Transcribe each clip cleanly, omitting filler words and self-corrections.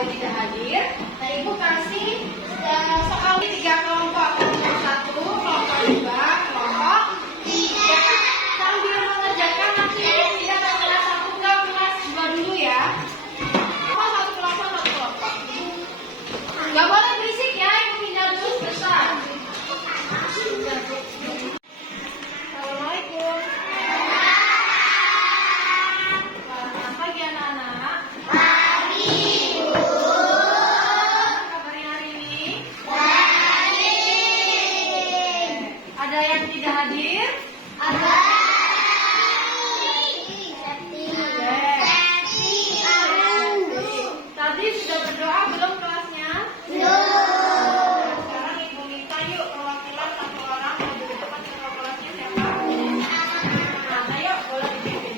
Buari tidak hadir, nah Ibu kasih sekali 3 kelompok, kelompok 1, kelompok 2, kelompok 3. Sambil mengerjakan nanti tidak ke kelas 1 ke kelas 2 dulu ya. Satu kelompok. Nggak boleh berisik ya, Ibu pindah dulu sebentar. Assalamualaikum. Selamat pagi anak-anak. Pagi, Bu. Kabarnya hari ini? Baik. Ada yang tidak hadir? Ada. Tadi sudah berdoa belum kelasnya? Belum. Sekarang Ibu minta yuk perwakilan satu orang maju ke depan ke kelasnya siapa? Nah, ayo boleh dipimpin.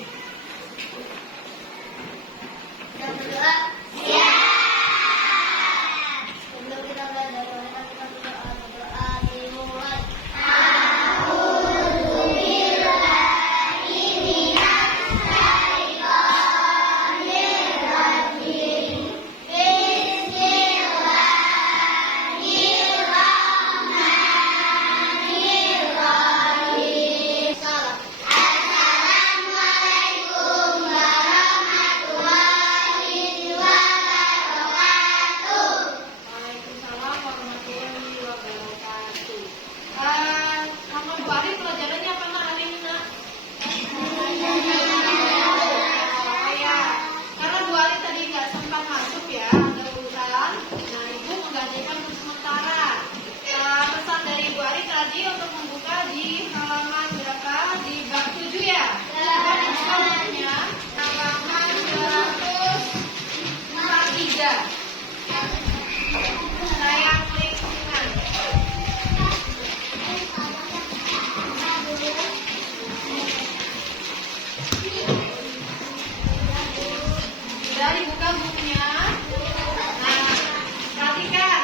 Kita berdoa. Siap. Sebelum kita belajar, kita berdoa dimulai. Waalaikumsalam warahmatullahi wabarakatuh. Sama Bu Ari pelajarannya apa nak hari ini nak? Ya, karena Bu Ari tadi nggak sempat masuk ya, ada urusan. Nah, Ibu menggantikan untuk sementara. Pesan dari Bu Ari tadi untuk membuka di halaman berapa? Di bab 7 ya? Coba dibuka bukunya. Halaman 143. Sayang lingkungan. Sudah dibuka bukunya. Nah, perhatikan.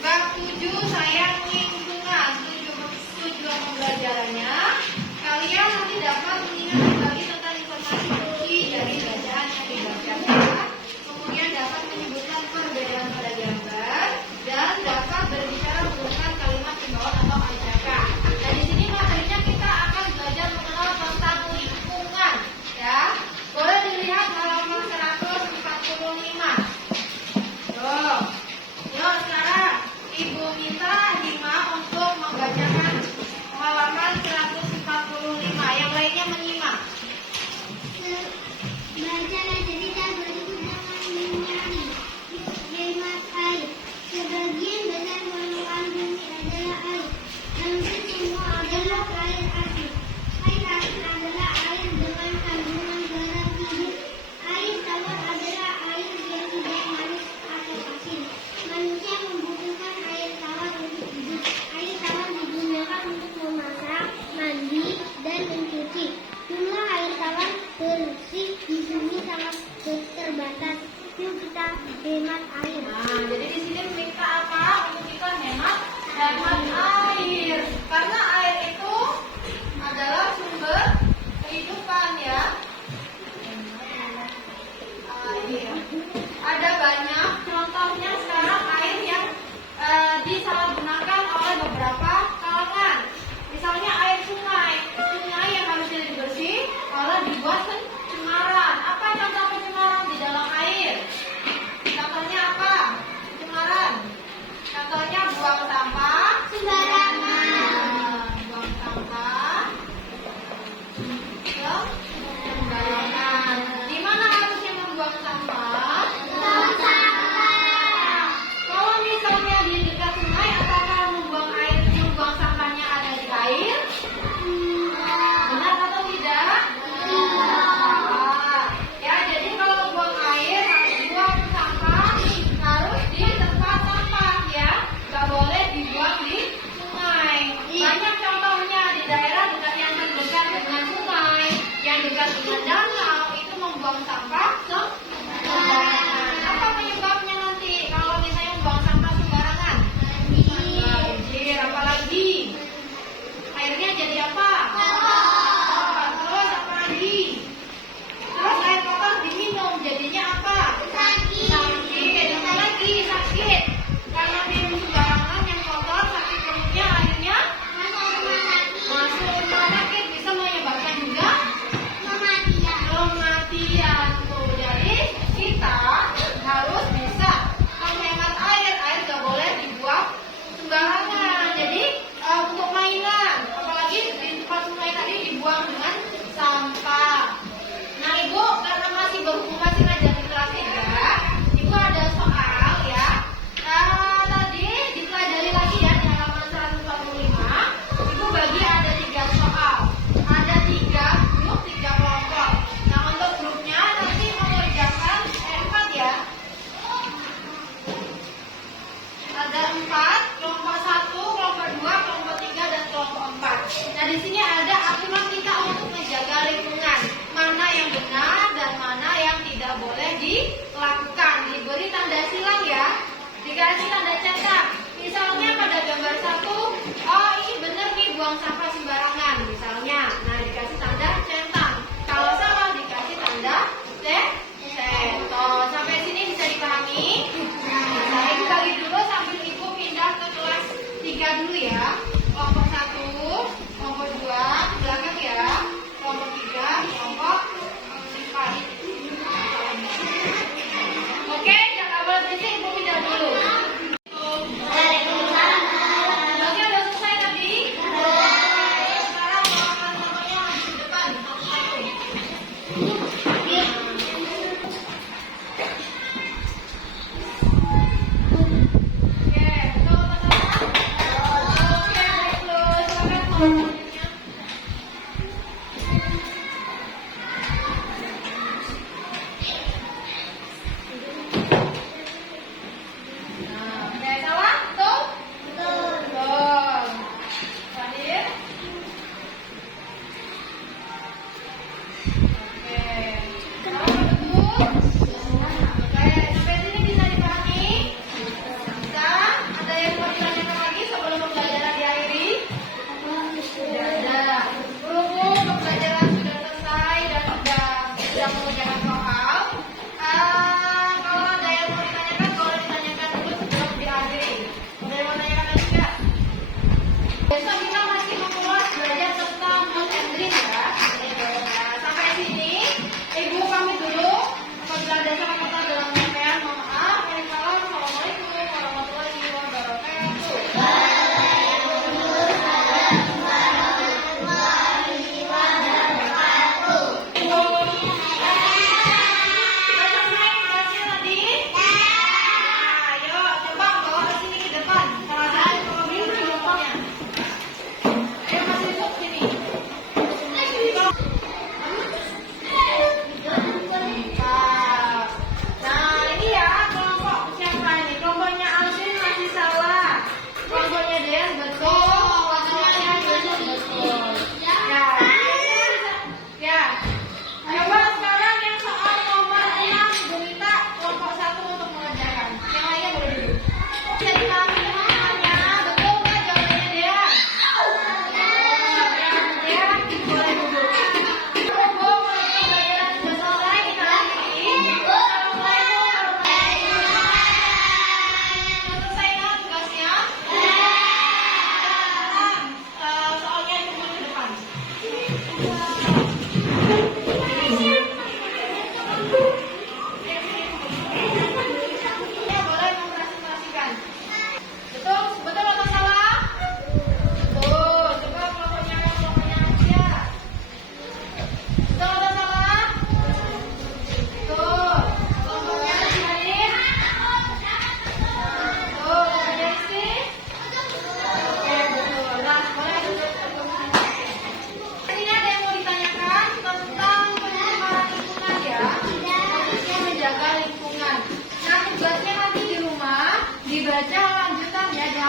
Bab 7 sayang lingkungan. Tujuan pembelajarannya. Kalian nanti dapat mengingat kembali tentang informasi kunci dari bacaan yang dibacakan. Kemudian dapat menyebutkan perbedaan pada gambar dan dapat berbicara menggunakan kalimat himbauan atau ajakan. Nah, di sini materinya kita akan belajar mengenal tentang lingkungan, ya. Boleh dilihat halaman 145. Tuh. Yuk sekarang Ibu minta Hima untuk membacakan halaman 145. Yang lainnya menyimak. Bacalah cerita berikut dengan menyanyi. Hemat air. Sebagian besar permukaan bumi adalah air. Hampir semua adalah air asin. Air asin adalah air dengan kandungan garam tinggi. Air tawar adalah air yang tidak manis atau asin. Manusia membutuhkan air tawar untuk hidup. Air tawar digunakan untuk memasak, mandi, dan mencuci. Jumlah air tawar bersih di sini sangat terbatas. Yuk kita hemat air. Nah, jadi di sini minta apa? Untuk kita hemat air. Karena air itu adalah sumber kehidupan ya. Air. Ada banyak contohnya sekarang air yang disalahgunakan oleh beberapa kalangan. Misalnya air sungai. Sungai yang harusnya bersih malah dibuat pencemaran. Apa contoh pencemaran di dalam air? Contohnya apa? Pencemaran. Contohnya buang sampah Sembarangan.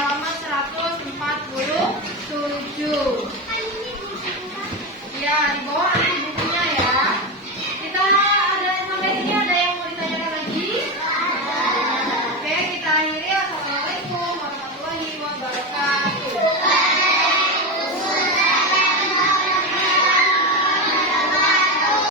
halaman